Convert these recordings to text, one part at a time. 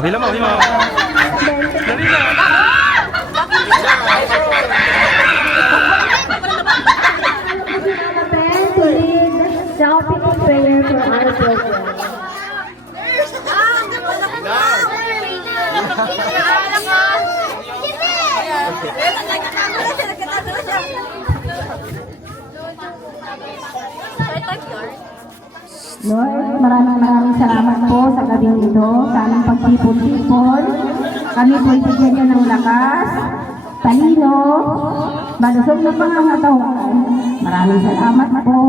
hila mo, hila mo. Dali na. To lead the opening prayer for our program. Lord, maraming salamat po sa gabing ito, sa aming pagtipon-tipon. Kami po ibigyan niyo ng lakas, talino, malusog na pangangatawan. Maraming salamat po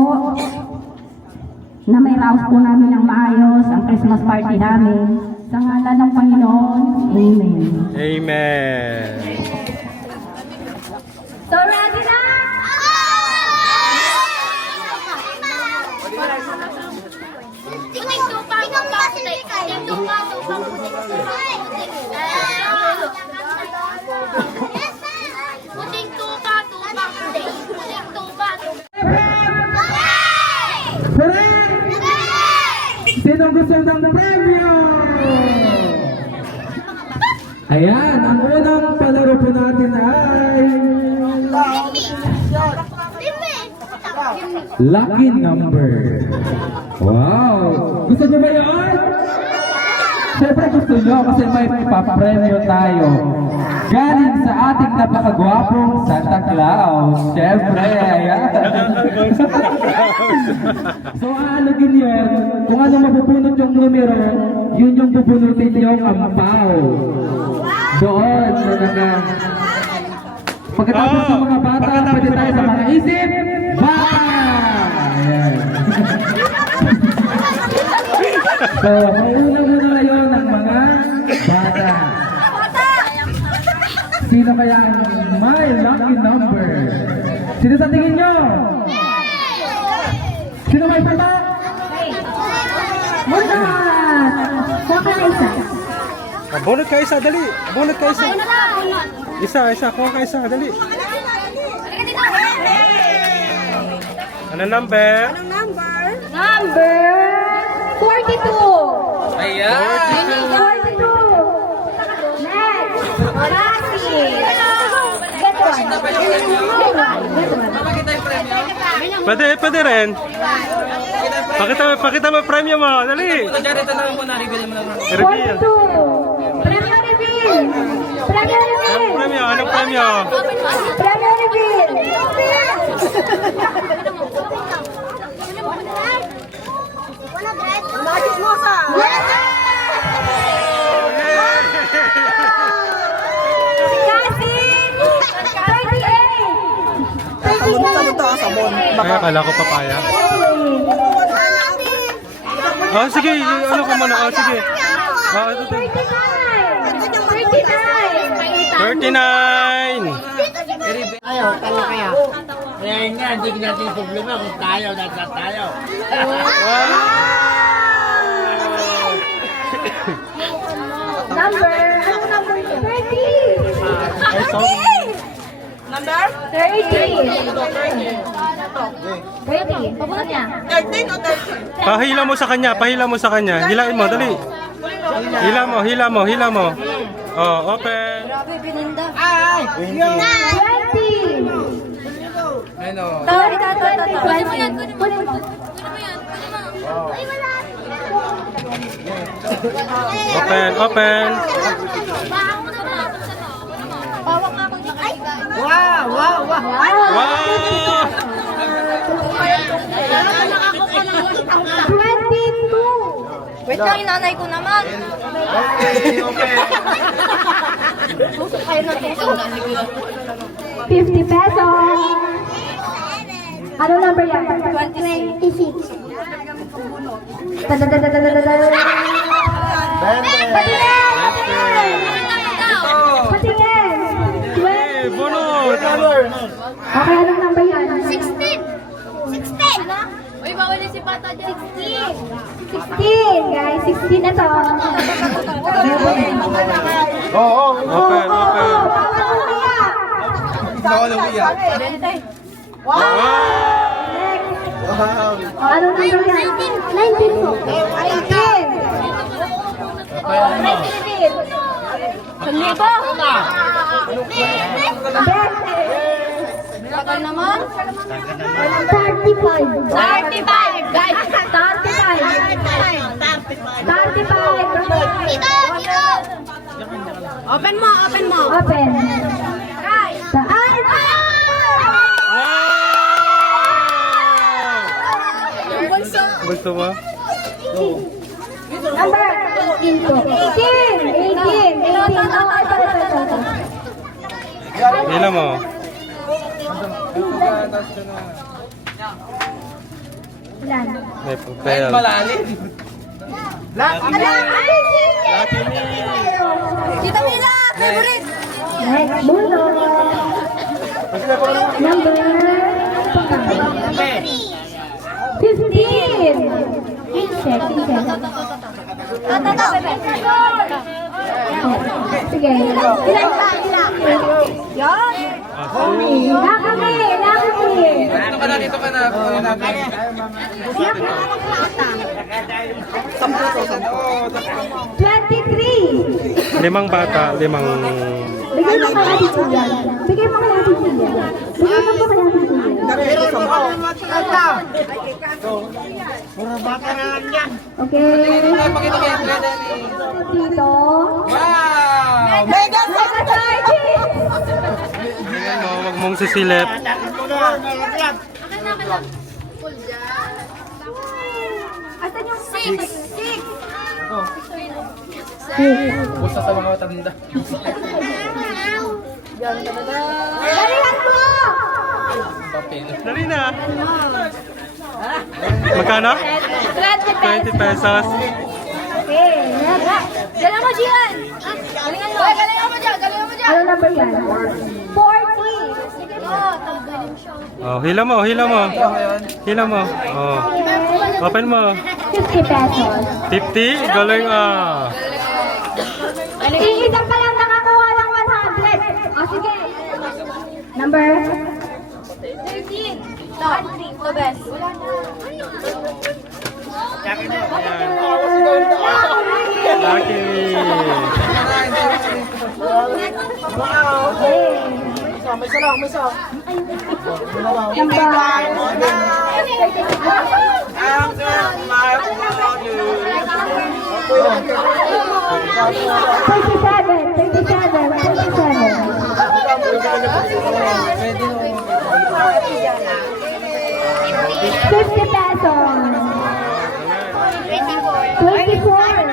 na may raos po namin ng maayos ang Christmas party namin. Sa ngalan ng Panginoon, Amen. Amen. So, ready na? Sino gusto ng premyo? Ayan, ang unang palaro po natin ay lucky number. Wow! Gusto nyo ba yun? Siyempre gusto nyo kasi may papremyo tayo. Galing sa ating napakagwapong Santa Claus. Siyempre, ayan. So, aalugin yun. Kung ano mapupulot yung numero, yun yung pupunutin yung ampaw. Doon sa nagang. Pagkatapos sa mga bata, pwede tayo sa mga isip. Bata! Ayan. So, mauna-una yun ng mga bata. Sino kaya ang may lucky number? Sino sa tingin nyo? Sino may pata? Bunot! Kuha ka na isa. Bunot ka isa, dali. Bunot ka isa. Isa, kuha ka isa, dali. Ano number? Number 42. Ayan! 42. Next. Rasi. Get one. Get one. Pwede rin. Pakita mo premyo mo, dali. Ito na muna, reveal mo lang. Reveal. 42. Premyo reveal. Premyo reveal. Anong premyo? Premyo reveal. Ay, akala ko papaya. Oh, sige, ano ka muna? Oh, sige. Oh, ito. 39. Ayaw, talo kaya. Kaya yun nga, hindi natin problema kung tayo, nasa tayo. Number, ano number ito? 30! Number? 30! 30, papunod niya. Pahila mo sa kanya, Hilain mo, dali. Hila mo. Oh, open. Grabe, pinanda. Ay! 20! Ano? Sorry, 20. Kunin mo. Open. Wow! Wow! 22! Wait lang, inanay ko naman. Susok kayo ng susok. 50 pesos. Ano number yan? 26. Patingin! Hey, bunot! Okay, anong number yan? 16! Uy, bawal si Bata dyan. 16, guys. 16 na to. Open. Bawal umiyak. Wow! Anong number yan? 19 po. 19. Oh, 19. Libo. Tagal naman. 35. 35. Guys, 35. Open mo, open mo. Open. Guys. Saan? Yung bulso. Gusto mo? Number 18 po. 18. Hila mo. Ilan? May papel. Malalim. Tita Mila, favorite. Next, bulo. Number 15. Check. Sige. Ilan? Yan. Lakami. Dito ka na, dito ka na. Kunin natin. 23. 5 bata, 5... Bigay mo kay Ate Julia. Bigay mo kay Ate Julia. Okay. Pakita mo yung trend. Dito. Wow! Mega size! Ayan mo, huwag mong sisilip. Asan yung 6? Basta sa mga matanda. Dalihan mo! Papel. Dali na. Magkano? 20 pesos. Okay. Galing mo, Gian. Galingan mo. Galingan mo dyan. Ano number yan? 40. Sige po, tanggalin siya. Oh, hila mo. Hila mo. Oh. Open mo. 50 pesos. 50? Galing ah. Iisang pa lang nakakuha ng 100. O sige. Number? 13. Country, the best. Lucky. $50 pesos. 24.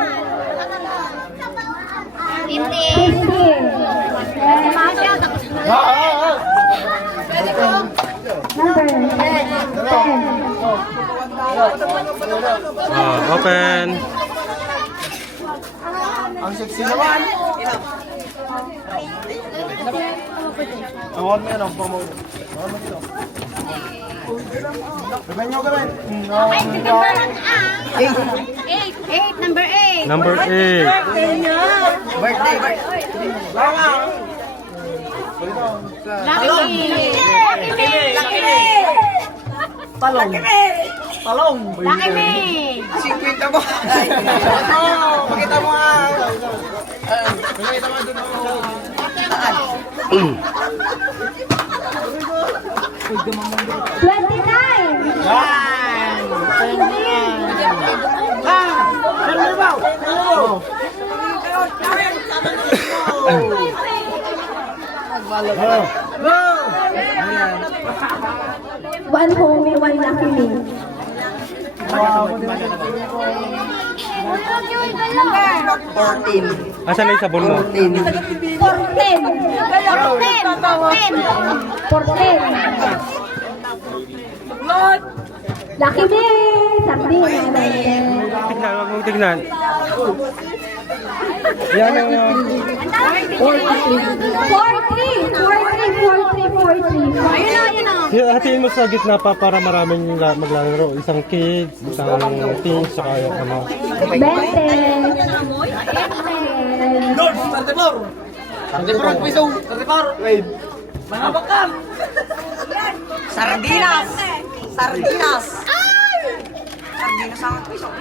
50. Number 10. Oh, open. Ang sexy naman. Award mo yan, ang promo. Gawin nyo, gawin. Number 8. Number 8. Birthday. Talong. Lucky me. 50 mo. Pakita mo nga. Pakita mo doon ako. 29. One homie, one lucky me. Asan na yung sabon mo? 14. 14. Lucky me. Sardina. Tignan, huwag mong tignan. Yan ang... 43. Hatiin mo sa gitna pa para maraming maglalaro. Isang kids, isang teens, saka yung ano. 20. Sardinas.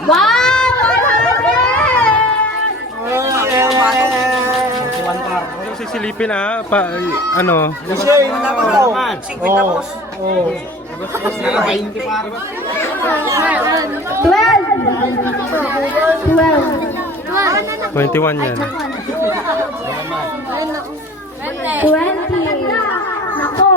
Wow! 100! silipin ano. Kasi yung naman daw. Oo. Oo. 21 yan. 20. Nako.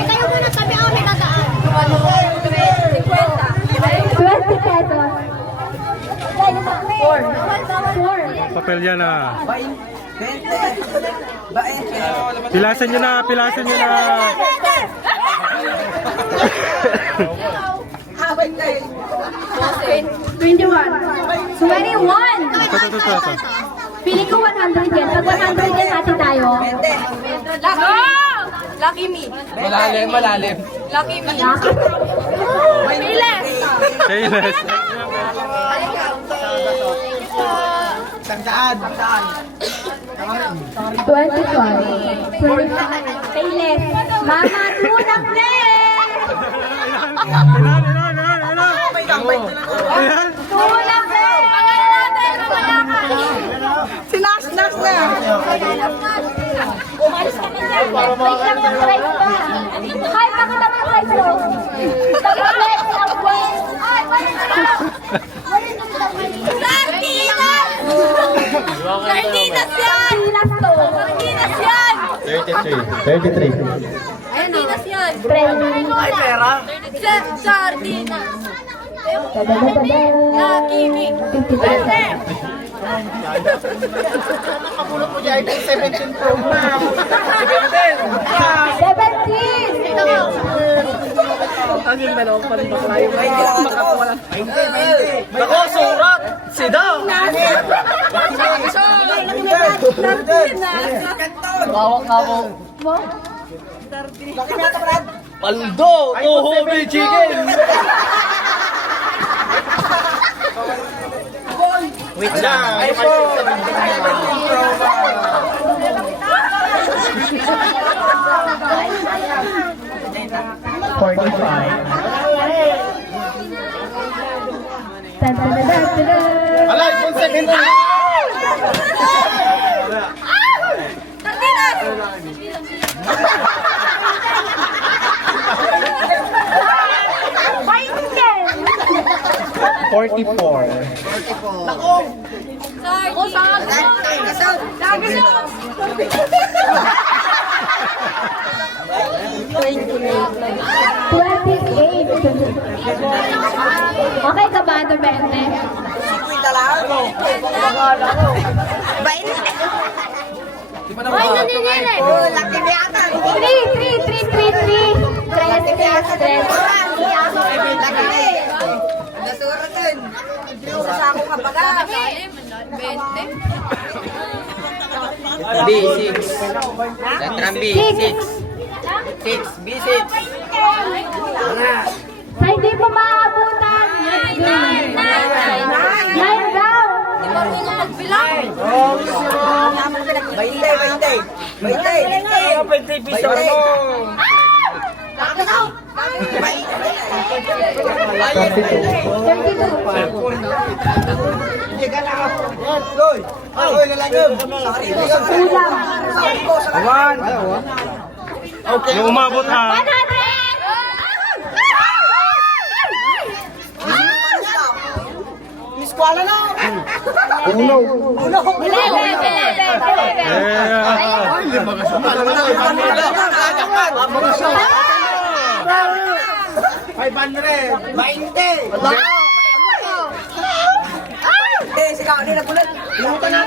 Tayo muna sabi ako may dadaan. 20 pesos. 4. Papel yan Pilasan nyo na. 21. Ito. Pili ko 100 yan. Pag 100 yan natin tayo. Lucky me. Malalim. Lucky me. Payless. Tandaan. 25. Payless. Mama, tunang Tunang Sinas-nas na. Umalis kami dyan. Wait lang ng price ba? Ay, pakita mo yung price mo. Pag-flex ng price. Ay, Sardinas! Sardinas yan! Sardinas to. Sardinas yan! 33. Sardinas yan! Ay, pera. Sardinas! Tadadadada. Lucky me! 50 pesos. Nakabulot mo dyan. 17 Pro Max. 17. Ito mo! Ang yung dalawang palimakla yung makakuha. 20. Ako, surat. Sidaw. Hawak-hawak. Paldo. Toho, may chicken. Wait lang. iPhone 17 Pro Max. 45. Tadadadada. Ala, iPhone 17. Sardinas! Okay ka ba, Ate Bente? Ay, naninili! B6. Letrang B. 6. B6. Sa hindi mo maabutan. 9 daw. Di marunong magbilang. 20 piso mo. Yung umabot ha. 100! Naunag.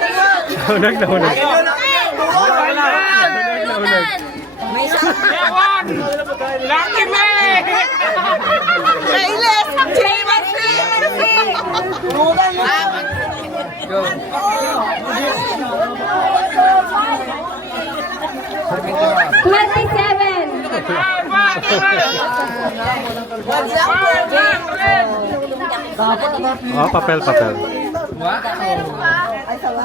Papel.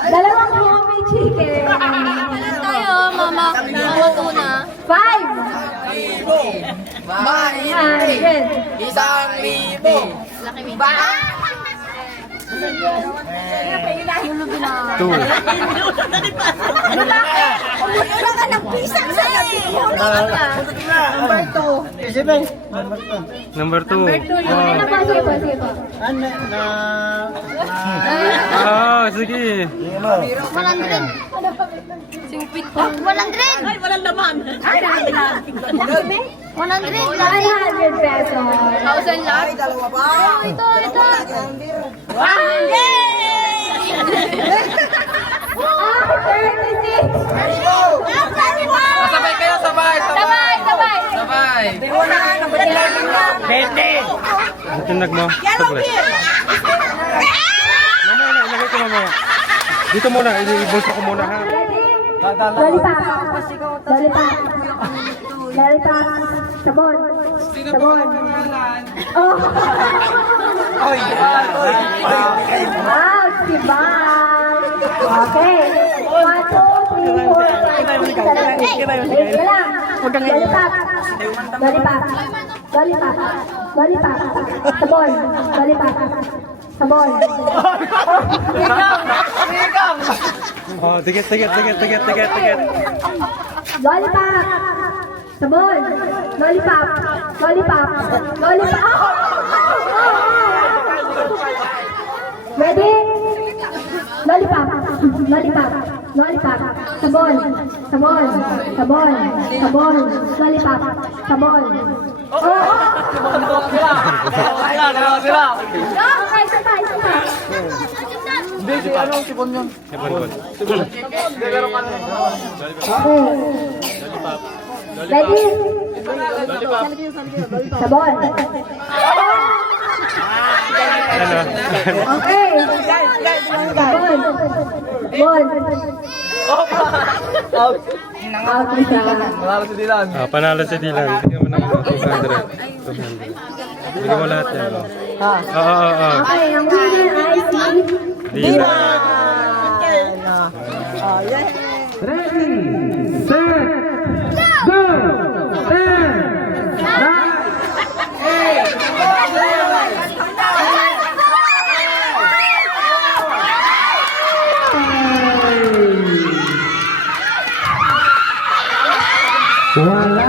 Dalawang homemade chicken. Ilan tayo, mama? Mama tuna. 5. 100. Isang libo. Laki mo. Ba? Two. Wala ka ng pisang sa gabi. Number 2. Ano pa? Sige po, sige po. Sige. 100. Singpit pa. 100. Ay, walang laman. 100. 100 pesos. 1,000 lahat. Ito. Sabay kayo, sabay. Tinag mo. Saglit. Mamaya, ilagay ko mamaya. Dito muna, ibulsa ko muna ha. Lollipop. Sabon. Oh. Wow, diba? Okay. 1, 2, 3, 4, 5, 6, 7, 8. Wait ka lang. Lollipop. Sabon. Tiket. Lollipop. Sabon. Lollipop. Ready? Lollipop. Sabon. Lollipop. Sabon. Okay, sabay. Ready? Sabon. Okay. Sabon. Out na siya. Panalo si Dylan. Bigyan mo ng 200. Bigyan mo lahat yan. Oo. Okay, ang winner ay si Dylan. Ready, set, go! 10, 9, 8. Wala,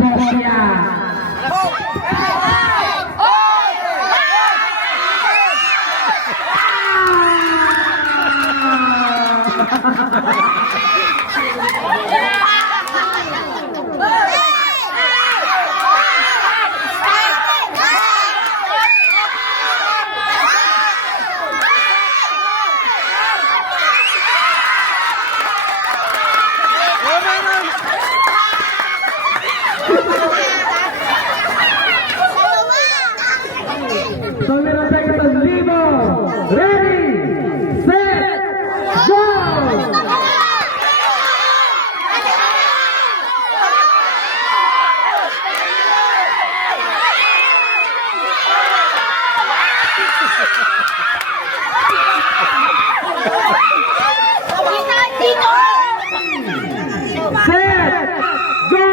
Bosnia. So meron tayo sa libo. Ready, set, go! Set, go!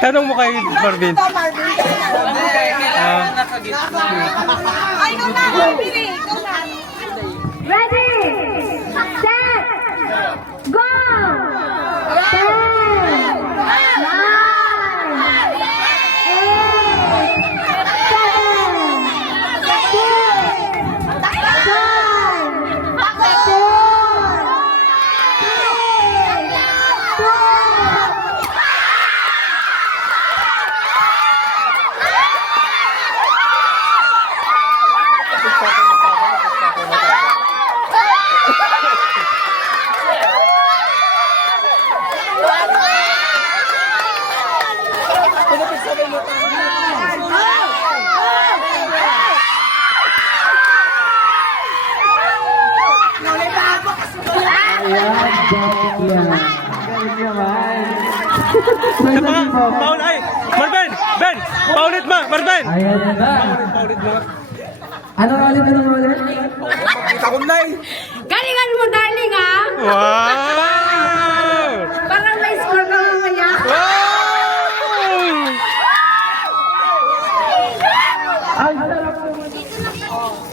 Tanong mo kay Marvin. Ay, ikaw na, Marvin eh. Ikaw na. Ready? Set! Go! 10, Paul, ay! Marvin! Ben! Paulit mo! Marvin! Ayan na. Paulit mo. Anong ulit? Galingan mo, darling, ha? Wow! Parang may score ka mamaya. Wow! Ang sarap.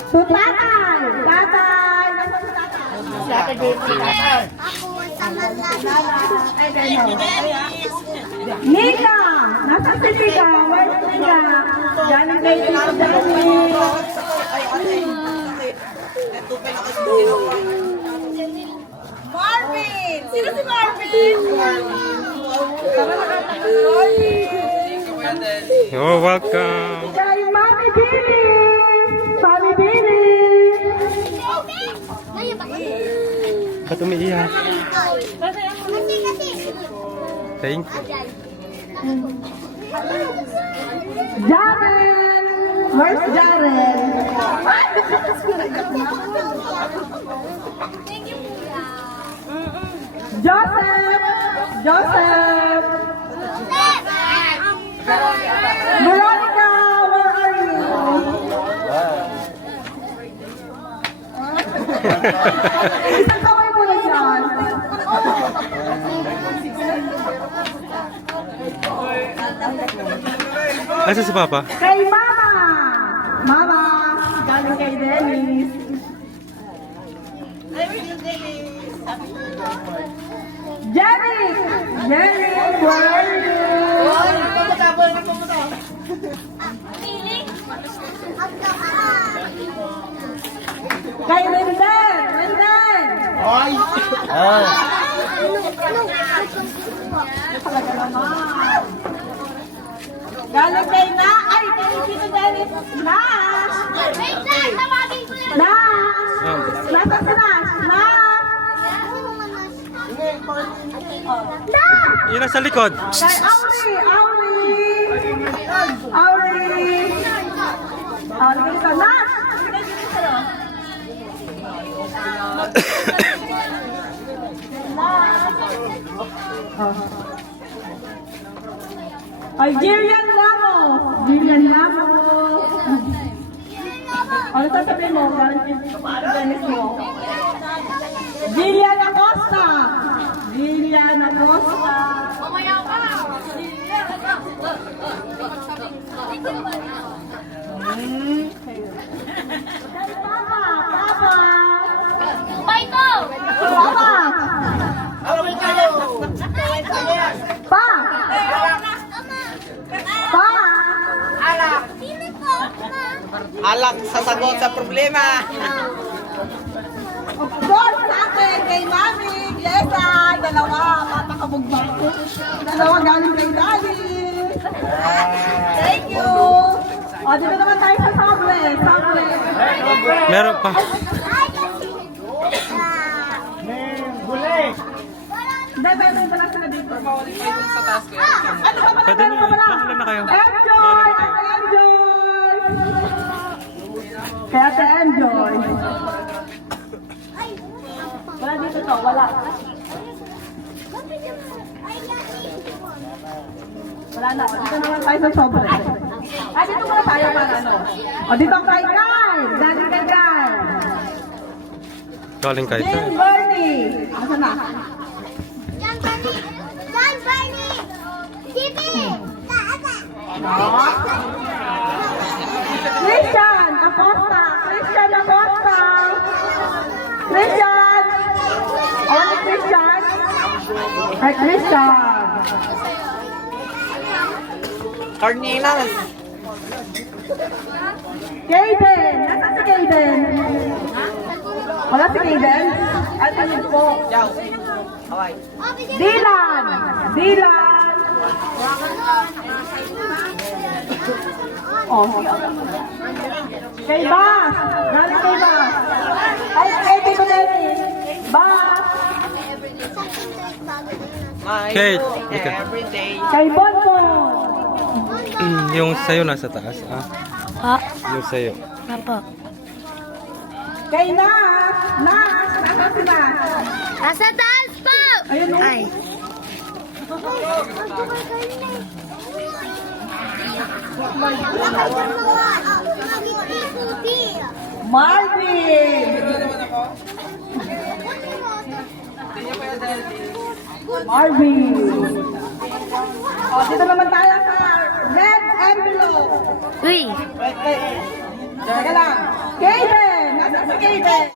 So, tatay! Tatay! Nasaan si tatay? Nika! Nasaan si Nika? Where's Nika? Galing kay Tito Danny. Marvin! Sino si Marvin? You're welcome. Kay Mami Billy! Mami Billy! Ba't umiiyak? Kasi. Thank you. Jaren! Where's Jaren? Joseph! Joseph! Veronica, where are you? Isang kaway mo na dyan. Asa si Papa? Kay Mama! Mama! Galing kay Dennis. Jenny! Jenny, where are you? Kay Linden! Linden! Galing kay Na! Ay, kay Tito Dennis! Nash! Wait lang, tawagin ko lang. Nash! Nasa si Nash! Nash! Nash! Yun nasa likod. Kay Auri! Auri! Auri! Auri dito! Nash! Ay, Jillian Ramos! Jillian Ramos! Ano sasabihin mo? Dennis mo? Jillian Acosta! Jillian Acosta! Mamaya pa. Papa! Papa! Paito! Papa! Pa! Pa! Sino to? Alak sa sagot sa problema. Of course, natin kay Mami, Glesa, dalawa, papakabugbang ko. Dalawa galing kay Daddy. Thank you. O, dito naman tayo sa Subway. Subway. Meron pa. Hindi, meron pa lang sila dito. Ano ba pala? Pwede Meron pa pala? na lang kayo. Enjoy! Ate Enjoy! Kaya Ate Enjoy. Wala dito to, wala. Wala na. Dito naman tayo sa Sobre. Ay, dito muna tayo para ano. O, dito kay Kai. Galing kay Kai. Galing kay Jane Bernie. Asa na? Yan, Bernie! Yan, Bernie! TV! Christian Acosta. Christian Acosta. Christian. Oh, ni Christian. Ay, Christian. Carninas. Kaden. Nasaan si Kaden? Wala si Kaden? Ay, ayun po. Ciao. Hawaii. Dylan. Dylan. Oh, kay Bas. Galing kay Bas. Ay, kay Tito Dennis. Bas. My Kate, food ikaw. every day. Kay Bongo. Yung sa'yo nasa taas, ah. Ah, Yung sa'yo. apa? Kay Nas. Nas. Nasaan si Nas? Nasa taas po! Ayun o. Ay. Marvin. Marvin. O, dito naman tayo sa red envelope. Uy! Teka lang. Kaden. Nasaan si Kaden?